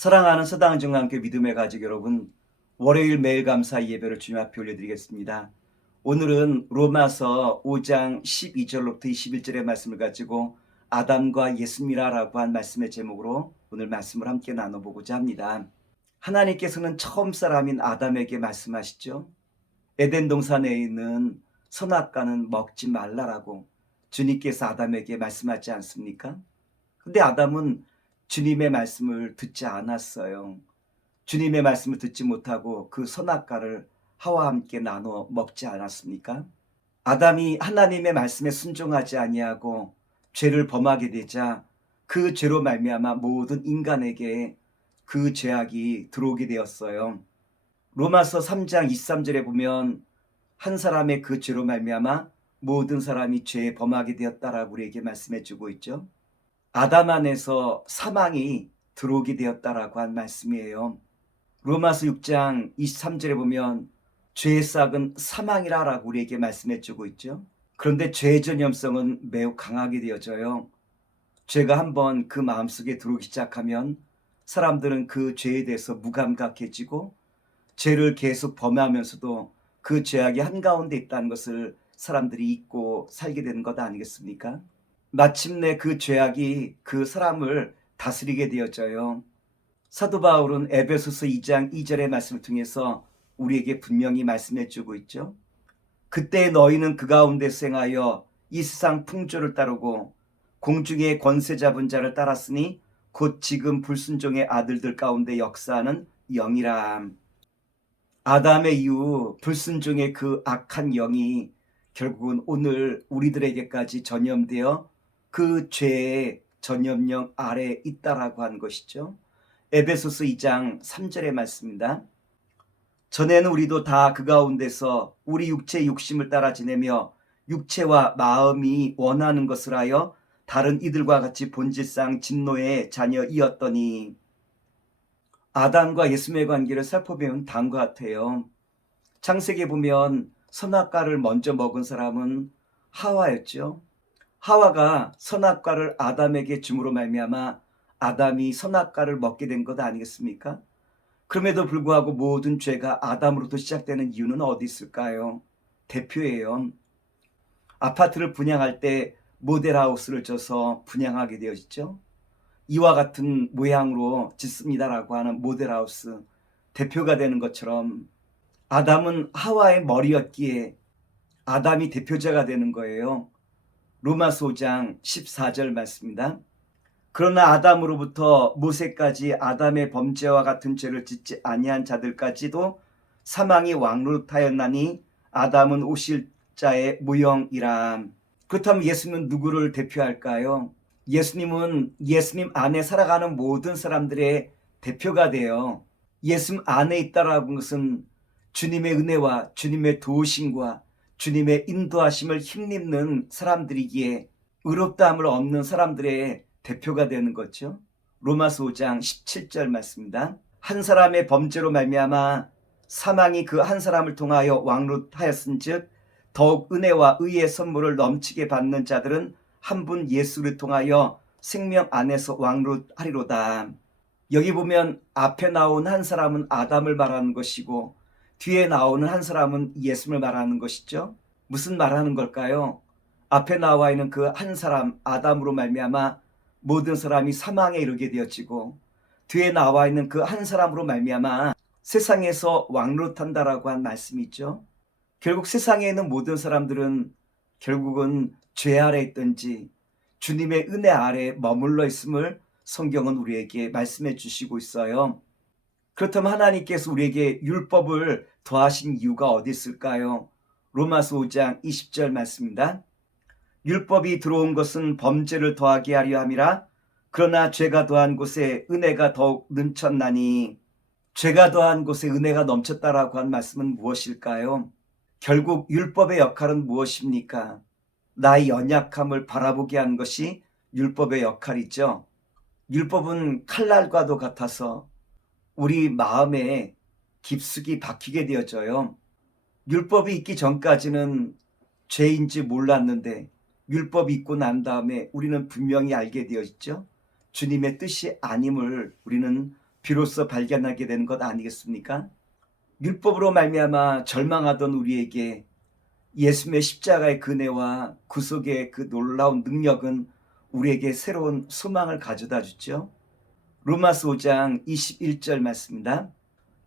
사랑하는 서당중앙교 믿음의 가족 여러분, 월요일 매일 감사 예배를 주님 앞에 올려드리겠습니다. 오늘은 로마서 5장 12절로부터 21절의 말씀을 가지고 아담과 예수님이라고 한 말씀의 제목으로 오늘 말씀을 함께 나눠보고자 합니다. 하나님께서는 처음 사람인 아담에게 말씀하시죠. 에덴 동산에 있는 선악과는 먹지 말라라고 주님께서 아담에게 말씀하지 않습니까? 근데 아담은 주님의 말씀을 듣지 않았어요. 주님의 말씀을 듣지 못하고 그 선악과를 하와와 함께 나눠 먹지 않았습니까? 아담이 하나님의 말씀에 순종하지 아니하고 죄를 범하게 되자 그 죄로 말미암아 모든 인간에게 그 죄악이 들어오게 되었어요. 로마서 3장 23절에 보면 한 사람의 그 죄로 말미암아 모든 사람이 죄에 범하게 되었다라고 우리에게 말씀해 주고 있죠. 아담 안에서 사망이 들어오게 되었다라고 한 말씀이에요. 로마서 6장 23절에 보면 죄의 싹은 사망이라라고 우리에게 말씀해 주고 있죠. 그런데 죄의 전염성은 매우 강하게 되어져요. 죄가 한번 그 마음속에 들어오기 시작하면 사람들은 그 죄에 대해서 무감각해지고 죄를 계속 범하면서도 그 죄악이 한가운데 있다는 것을 사람들이 잊고 살게 되는 것 아니겠습니까? 마침내 그 죄악이 그 사람을 다스리게 되어져요. 사도 바울은 에베소서 2장 2절의 말씀을 통해서 우리에게 분명히 말씀해 주고 있죠. 그때 너희는 그 가운데서 행하여 이 세상 풍조를 따르고 공중의 권세 잡은 자를 따랐으니 곧 지금 불순종의 아들들 가운데 역사하는 영이라. 아담의 이후 불순종의 그 악한 영이 결국은 오늘 우리들에게까지 전염되어 그 죄의 전염령 아래에 있다라고 하는 것이죠. 에베소서 2장 3절의 말씀입니다. 전에는 우리도 다 그 가운데서 우리 육체의 욕심을 따라 지내며 육체와 마음이 원하는 것을 하여 다른 이들과 같이 본질상 진노의 자녀이었더니. 아담과 예수님의 관계를 살펴보면 다음과 같아요. 창세기에 보면 선악과를 먼저 먹은 사람은 하와였죠. 하와가 선악과를 아담에게 줌으로 말미암아 아담이 선악과를 먹게 된 것 아니겠습니까? 그럼에도 불구하고 모든 죄가 아담으로부터 시작되는 이유는 어디 있을까요? 대표예요. 아파트를 분양할 때 모델하우스를 져서 분양하게 되어있죠. 이와 같은 모양으로 짓습니다라고 하는 모델하우스 대표가 되는 것처럼 아담은 하와의 머리였기에 아담이 대표자가 되는 거예요. 로마서 5장 14절 말씀입니다. 그러나 아담으로부터 모세까지 아담의 범죄와 같은 죄를 짓지 아니한 자들까지도 사망이 왕노릇하였나니 아담은 오실 자의 모형이라. 그렇다면 예수님은 누구를 대표할까요? 예수님은 예수님 안에 살아가는 모든 사람들의 대표가 돼요. 예수님 안에 있다라는 것은 주님의 은혜와 주님의 도우심과 주님의 인도하심을 힘입는 사람들이기에 의롭다함을 얻는 사람들의 대표가 되는 거죠. 로마서 5장 17절 말씀입니다. 한 사람의 범죄로 말미암아 사망이 그 한 사람을 통하여 왕노릇하였은즉 더욱 은혜와 의의 선물을 넘치게 받는 자들은 한 분 예수를 통하여 생명 안에서 왕노릇하리로다. 여기 보면 앞에 나온 한 사람은 아담을 말하는 것이고 뒤에 나오는 한 사람은 예수를 말하는 것이죠. 무슨 말하는 걸까요? 앞에 나와 있는 그 한 사람 아담으로 말미암아 모든 사람이 사망에 이르게 되어지고 뒤에 나와 있는 그 한 사람으로 말미암아 세상에서 왕노릇한다라고 한 말씀이 있죠. 결국 세상에 있는 모든 사람들은 결국은 죄 아래 있든지 주님의 은혜 아래 머물러 있음을 성경은 우리에게 말씀해 주시고 있어요. 그렇다면 하나님께서 우리에게 율법을 더하신 이유가 어디 있을까요? 로마서 5장 20절 말씀입니다. 율법이 들어온 것은 범죄를 더하게 하려 함이라. 그러나 죄가 더한 곳에 은혜가 더욱 넘쳤나니. 죄가 더한 곳에 은혜가 넘쳤다라고 한 말씀은 무엇일까요? 결국 율법의 역할은 무엇입니까? 나의 연약함을 바라보게 하는 것이 율법의 역할이죠. 율법은 칼날과도 같아서 우리 마음에 깊숙이 박히게 되어져요. 율법이 있기 전까지는 죄인지 몰랐는데 율법이 있고 난 다음에 우리는 분명히 알게 되어 있죠. 주님의 뜻이 아님을 우리는 비로소 발견하게 되는 것 아니겠습니까? 율법으로 말미암아 절망하던 우리에게 예수님의 십자가의 은혜와 구속의 그 놀라운 능력은 우리에게 새로운 소망을 가져다 주죠. 로마서 5장 21절 말씀입니다.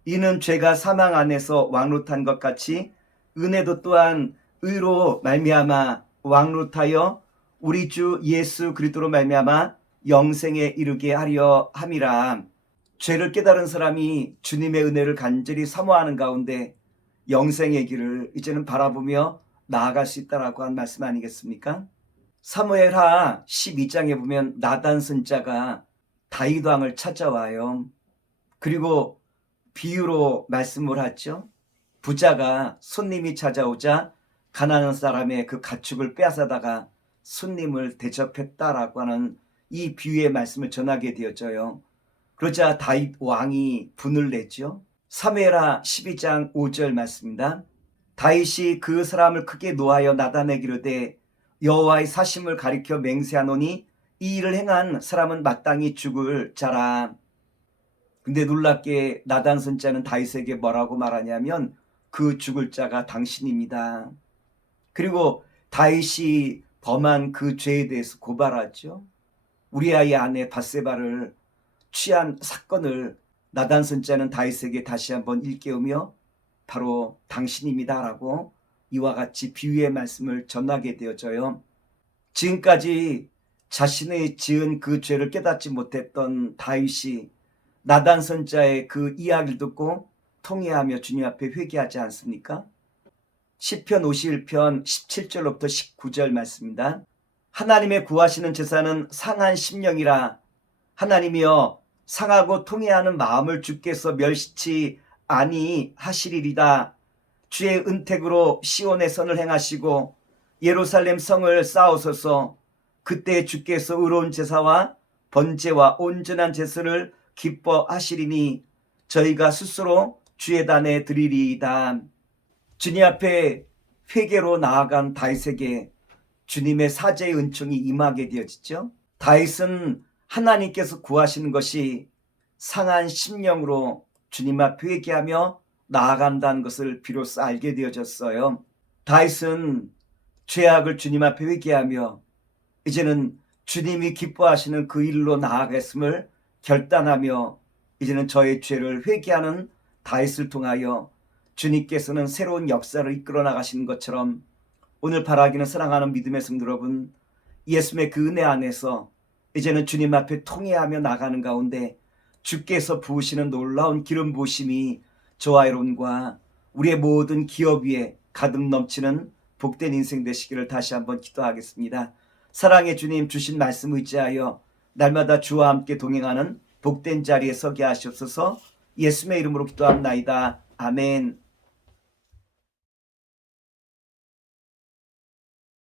이는 죄가 사망 안에서 왕노탄 것 같이 은혜도 또한 의로 말미암아 왕노타여 우리 주 예수 그리스도로 말미암아 영생에 이르게 하려 함이라. 죄를 깨달은 사람이 주님의 은혜를 간절히 사모하는 가운데 영생의 길을 이제는 바라보며 나아갈 수 있다라고 한 말씀 아니겠습니까? 사무엘하 12장에 보면 나단 선자가 다윗 왕을 찾아와요. 그리고 비유로 말씀을 하죠. 부자가 손님이 찾아오자 가난한 사람의 그 가축을 빼앗아다가 손님을 대접했다라고 하는 이 비유의 말씀을 전하게 되어져요. 그러자 다윗 왕이 분을 냈죠. 사무엘하 12장 5절 말씀입니다. 다윗이 그 사람을 크게 노하여 나단에게 이르되 여호와의 사심을 가리켜 맹세하노니 이 일을 행한 사람은 마땅히 죽을 자라. 근데 놀랍게 나단 선자는 다윗에게 뭐라고 말하냐면 그 죽을 자가 당신입니다. 그리고 다윗이 범한 그 죄에 대해서 고발하죠. 우리아의 아내 밧세바를 취한 사건을 나단 선자는 다윗에게 다시 한번 일깨우며 바로 당신입니다라고 이와 같이 비유의 말씀을 전하게 되어져요. 지금까지 자신의 지은 그 죄를 깨닫지 못했던 다윗이 나단 선자의 그 이야기를 듣고 통회하며 주님 앞에 회개하지 않습니까? 시편 51편 17절로부터 19절 말씀입니다. 하나님의 구하시는 제사는 상한 심령이라. 하나님이여 상하고 통회하는 마음을 주께서 멸시치 아니하시리이다. 주의 은택으로 시온의 선을 행하시고 예루살렘 성을 쌓으소서. 그때 주께서 의로운 제사와 번제와 온전한 제사를 기뻐하시리니 저희가 스스로 주의 단에 드리리이다. 주님 앞에 회개로 나아간 다윗에게 주님의 사죄의 은총이 임하게 되어지죠. 다윗은 하나님께서 구하시는 것이 상한 심령으로 주님 앞에 회개하며 나아간다는 것을 비로소 알게 되어졌어요. 다윗은 죄악을 주님 앞에 회개하며 이제는 주님이 기뻐하시는 그 일로 나아갔음을 결단하며 이제는 저의 죄를 회개하는 다윗을 통하여 주님께서는 새로운 역사를 이끌어 나가시는 것처럼 오늘 바라기는 사랑하는 믿음의 성도 여러분, 예수님의 그 은혜 안에서 이제는 주님 앞에 통회하며 나가는 가운데 주께서 부으시는 놀라운 기름 부으심이 저와 여러분과 우리의 모든 기업 위에 가득 넘치는 복된 인생 되시기를 다시 한번 기도하겠습니다. 사랑의 주님 주신 말씀 의지하여 날마다 주와 함께 동행하는 복된 자리에 서게 하시옵소서. 예수님의 이름으로 기도합나이다. 아멘.